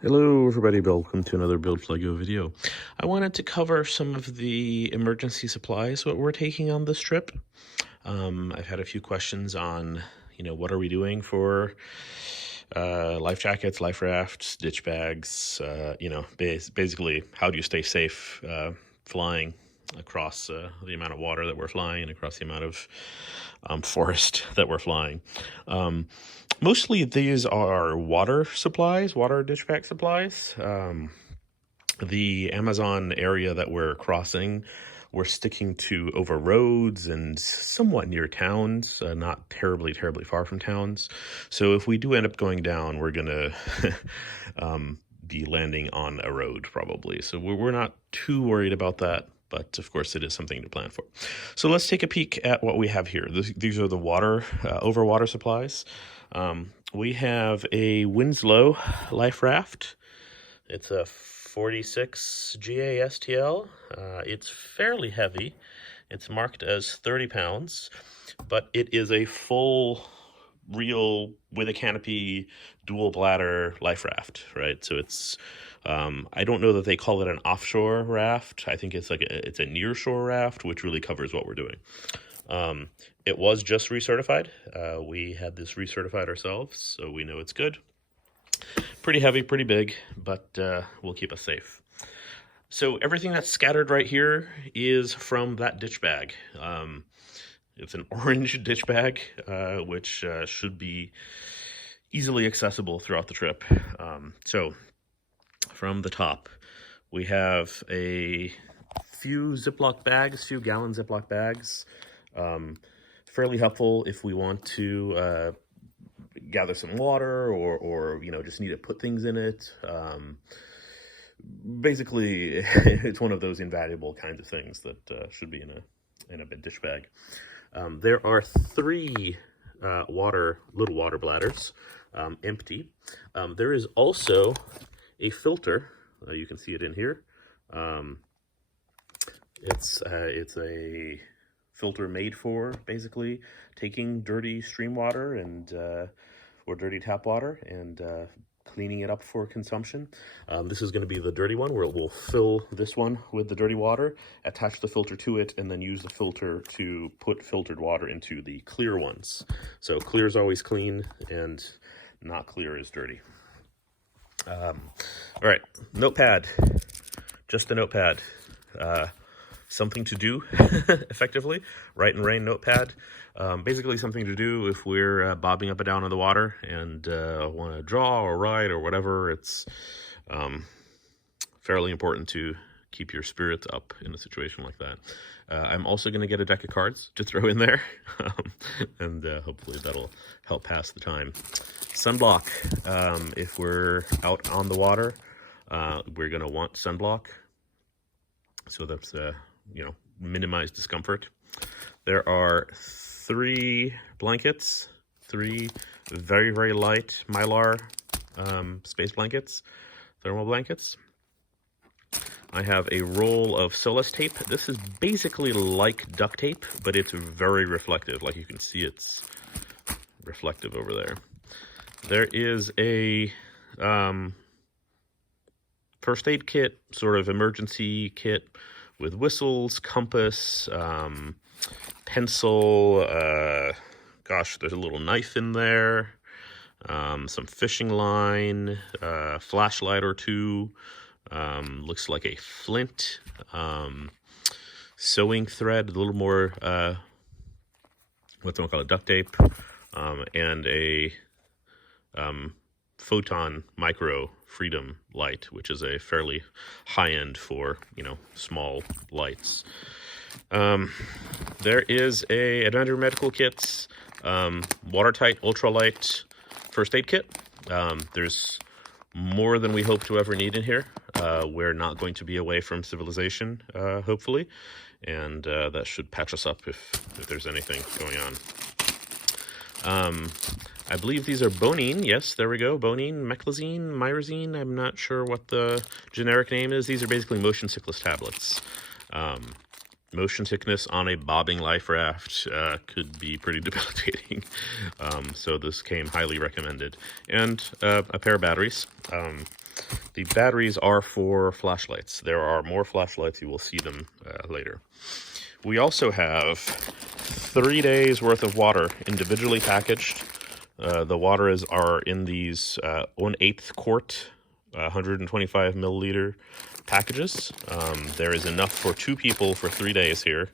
Hello everybody, welcome to another Build Flego video. I wanted to cover some of the emergency supplies what we're taking on this trip. I've had a few questions on, what are we doing for life jackets, life rafts, ditch bags, basically how do you stay safe flying across the amount of water that we're flying and across the amount of forest that we're flying. Mostly these are water supplies, water ditch bag supplies. The Amazon area that we're crossing, we're sticking to over roads and somewhat near towns, not terribly far from towns. So if we do end up going down, we're gonna be landing on a road probably. So we're not too worried about that, but of course it is something to plan for. So let's take a peek at what we have here. These are the water, over water supplies. We have a Winslow life raft. It's a 46 GASTL. It's fairly heavy. It's marked as 30 pounds, but it is a full, real, with a canopy, dual bladder life raft, right? So it's, I don't know that they call it an offshore raft. I think it's it's a near shore raft, which really covers what we're doing. It was just recertified. We had this recertified ourselves, so we know it's good. Pretty heavy, pretty big, but will keep us safe. So everything that's scattered right here is from that ditch bag. It's an orange ditch bag, which should be easily accessible throughout the trip. So from the top, we have a few Ziploc bags, few gallon Ziploc bags. Fairly helpful if we want to gather some water or just need to put things in it. Basically, it's one of those invaluable kinds of things that should be in a dish bag. There are three little water bladders, empty. There is also a filter. You can see it in here. It's a filter made for basically taking dirty stream water and or dirty tap water and cleaning it up for consumption. This is going to be the dirty one, where we'll fill this one with the dirty water, attach the filter to it, and then use the filter to put filtered water into the clear ones. So clear is always clean and not clear is dirty. All right, notepad, just a notepad. Something to do, effectively. Write and rain notepad. Basically something to do if we're bobbing up and down in the water and want to draw or write or whatever. It's fairly important to keep your spirits up in a situation like that. I'm also going to get a deck of cards to throw in there, and hopefully that'll help pass the time. Sunblock. If we're out on the water, we're going to want sunblock. So that's, minimize discomfort. There are three blankets, three very, very light Mylar space blankets, thermal blankets. I have a roll of Solas tape. This is basically like duct tape, but it's very reflective. Like you can see, it's reflective over there. There is a first aid kit, sort of emergency kit, with whistles, compass, pencil, there's a little knife in there, some fishing line, flashlight or two, looks like a flint, sewing thread, a little more, duct tape, and a photon micro freedom light, which is a fairly high end for small lights. There is a Adventure Medical Kits watertight ultralight first aid kit. There's more than we hope to ever need in here. We're not going to be away from civilization, hopefully, and that should patch us up if there's anything going on. I believe these are Bonine. Yes, there we go. Bonine, Meclizine, Myrazine. I'm not sure what the generic name is. These are basically motion sickness tablets. Motion sickness on a bobbing life raft could be pretty debilitating. So this came highly recommended. And a pair of batteries. The batteries are for flashlights. There are more flashlights. You will see them later. We also have 3 days worth of water individually packaged. The water are in these 1/8 quart, 125 milliliter packages. There is enough for 2 people for 3 days here.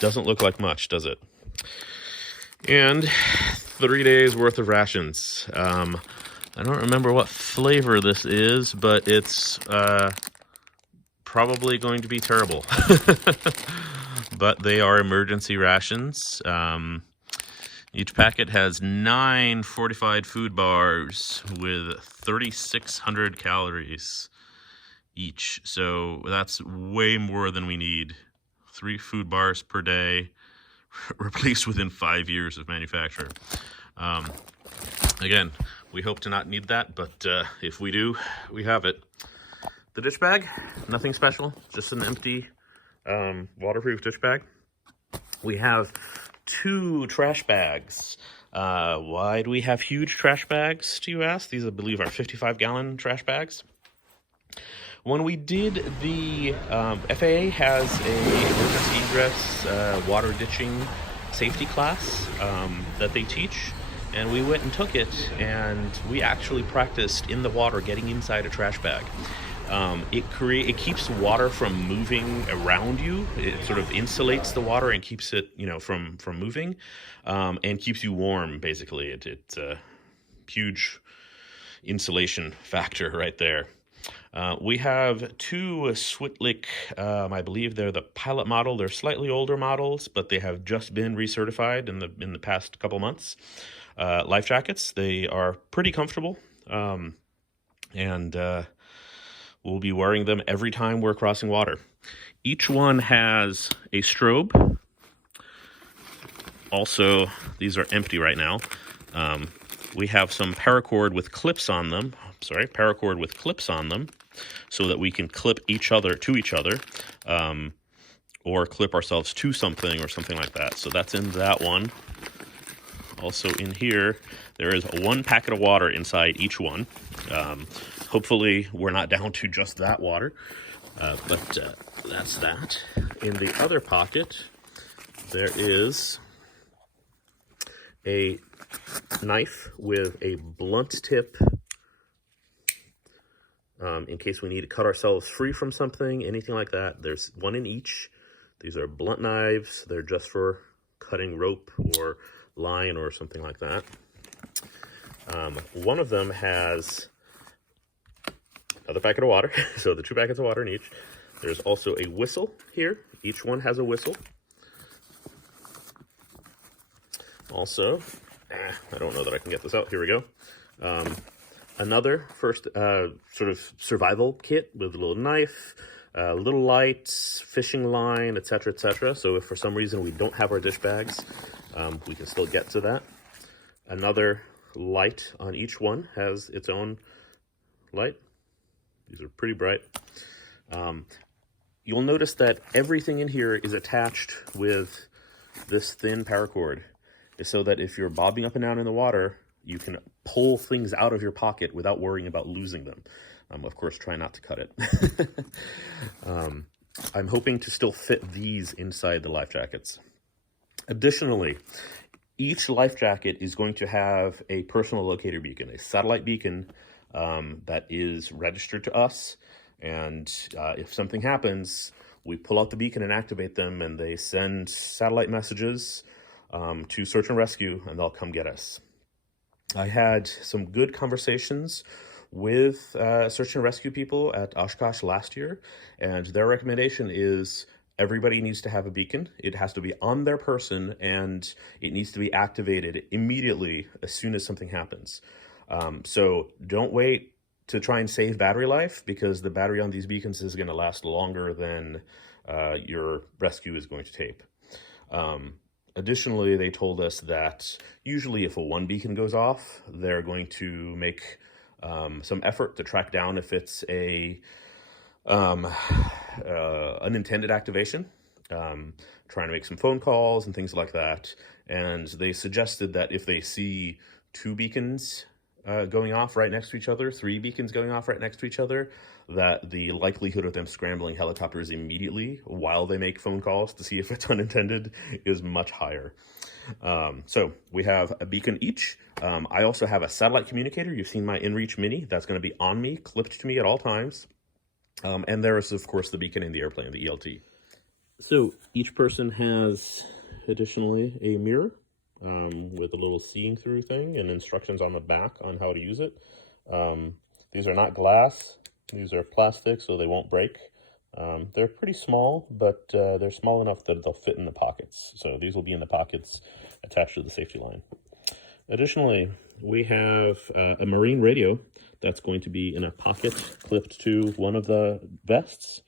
Doesn't look like much, does it? And 3 days worth of rations. I don't remember what flavor this is, but it's probably going to be terrible. But they are emergency rations. Each packet has 9 fortified food bars with 3,600 calories each. So that's way more than we need. 3 food bars per day, replaced within 5 years of manufacture. Again, we hope to not need that, but if we do, we have it. The dish bag, nothing special, just an empty waterproof dish bag. We have 2 trash bags. Why do we have huge trash bags, do you ask? These, I believe, are 55-gallon trash bags. When we did the FAA has a emergency egress water ditching safety class that they teach, and we went and took it, and we actually practiced in the water getting inside a trash bag. It keeps water from moving around you. It sort of insulates the water and keeps it, from moving, and keeps you warm. Basically, it's a huge insulation factor right there. We have 2 Switlik, I believe they're the pilot model. They're slightly older models, but they have just been recertified in the past couple months. Life jackets. They are pretty comfortable, and we'll be wearing them every time we're crossing water. Each one has a strobe. Also, these are empty right now. We have some paracord with clips on them. Paracord with clips on them, so that we can clip each other to each other, or clip ourselves to something or something like that. So that's in that one. Also in here, there is 1 packet of water inside each one. Hopefully we're not down to just that water, but that's that. In the other pocket, there is a knife with a blunt tip, in case we need to cut ourselves free from something, anything like that. There's 1 in each. These are blunt knives. They're just for cutting rope or line or something like that. One of them has another packet of water, so the 2 packets of water in each. There's also a whistle here. Each one has a whistle. Also, I don't know that I can get this out. Here we go. Another first sort of survival kit with a little knife, little lights, fishing line, etc., etc. So if for some reason we don't have our dish bags, we can still get to that. Another light on each one has its own light. These are pretty bright. You'll notice that everything in here is attached with this thin paracord, so that if you're bobbing up and down in the water, you can pull things out of your pocket without worrying about losing them. Of course, try not to cut it. I'm hoping to still fit these inside the life jackets. Additionally, each life jacket is going to have a personal locator beacon, a satellite beacon that is registered to us. And if something happens, we pull out the beacon and activate them, and they send satellite messages to search and rescue, and they'll come get us. I had some good conversations with search and rescue people at Oshkosh last year, and their recommendation is everybody needs to have a beacon. It has to be on their person, and it needs to be activated immediately as soon as something happens. So don't wait to try and save battery life, because the battery on these beacons is going to last longer than your rescue is going to take. Additionally, they told us that usually if a 1 beacon goes off, they're going to make some effort to track down if it's a unintended activation, trying to make some phone calls and things like that. And they suggested that if they see 2 beacons going off right next to each other, 3 beacons going off right next to each other, that the likelihood of them scrambling helicopters immediately while they make phone calls to see if it's unintended is much higher. So we have a beacon each. I also have a satellite communicator. You've seen my inReach Mini. That's going to be on me, clipped to me at all times. And there is, of course, the beacon in the airplane, the ELT. So each person has additionally a mirror with a little seeing through thing and instructions on the back on how to use it. These are not glass, these are plastic, so they won't break. They're pretty small, but they're small enough that they'll fit in the pockets. So these will be in the pockets attached to the safety line. Additionally, we have a marine radio that's going to be in a pocket clipped to one of the vests.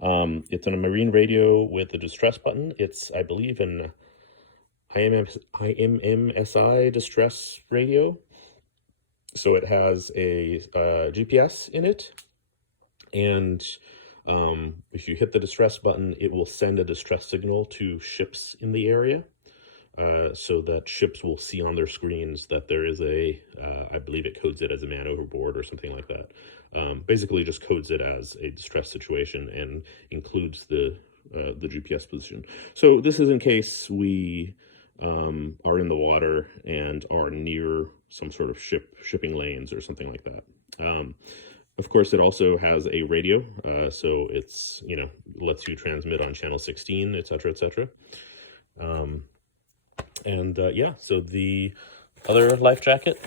It's on a marine radio with a distress button. It's, I believe, an IMMSI distress radio. So it has a GPS in it, and if you hit the distress button, it will send a distress signal to ships in the area, so that ships will see on their screens that there is I believe it codes it as a man overboard or something like that. Basically just codes it as a distress situation and includes the GPS position. So this is in case we are in the water and are near some sort of shipping lanes or something like that. Of course, it also has a radio, so it's, lets you transmit on channel 16, etc., etc. Yeah, so the other life jacket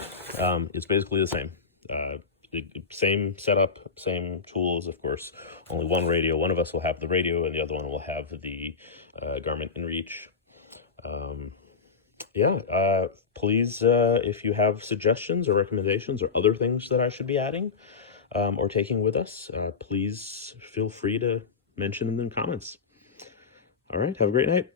is basically the same. Same setup, same tools, of course. Only one radio. One of us will have the radio, and the other one will have the Garmin inReach. Please, if you have suggestions or recommendations or other things that I should be adding or taking with us, please feel free to mention them in the comments. All right, have a great night.